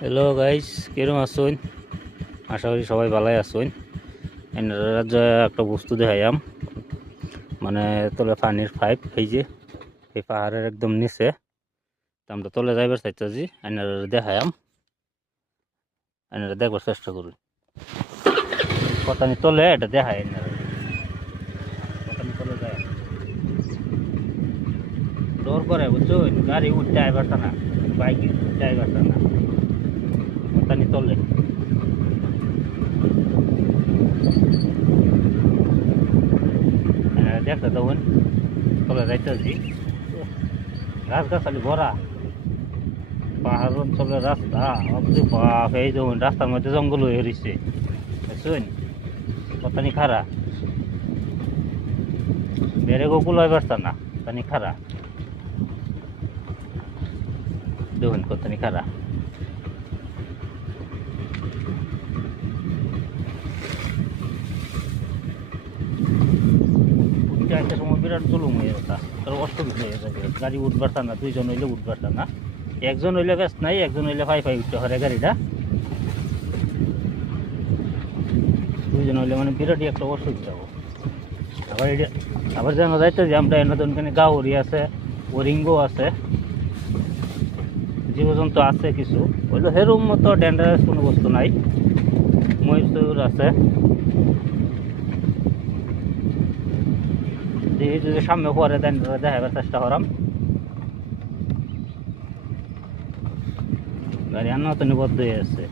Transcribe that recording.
Hello guys, কিরম আছেন? আশা করি সবাই ভালোই আছেন। একটা বস্তু দেখাইয়াম, মানে তলে পানির পাইপ, এই পাহাড়ের একদম নিচে। আমরা তলে যাইবার চাইতেছি, দেখাইয়াম, দেখবার চেষ্টা করুন। কতানি তলে এটা দেখায়, কতানি তলে যায় ডোর করে, বুঝছেন? গাড়ি উঠতে আইবারটা না, বাইক উঠতে আইবারটা না, কতানি তলে দেখতে তখন তলে যাইতেছি। গাছগাছালি ভরা, পাহাড় অঞ্চলের রাস্তা। বাপ, এই দেখুন রাস্তার মধ্যে জঙ্গল হয়ে রয়েছে, বুঝছেন? কতানি খারা বেড়ে গোকুল হয় পারত না, কতানি খারা দেখুন, কতানি খারা। একটা সময় বিরাট জুলুম হয়ে ওঠা, তার অসুবিধা হয়ে যাবে। গাড়ি উঠবার না, দুইজন হইলে উঠবার না, একজন হইলে ব্যস্ত নাই, একজন হইলে ফাই উঠতে পারে গাড়িটা। দুইজন হইলে মানে বিরাটই একটা অসুবিধা হবো। আবার জানা যাইতে যে আমরা এখানে গাউরি আছে, ওরিঙ্গো আছে, জীবজন্তু আছে কিছু, হইলো সেরকম মতো ডেঞ্জারাস কোনো বস্তু নাই। ময়ূর আছে, যদি সামনে পরে দেন দেখাবার চেষ্টা করাম। গাড়ি আনা তো নিবদ্ধ হয়ে আছে।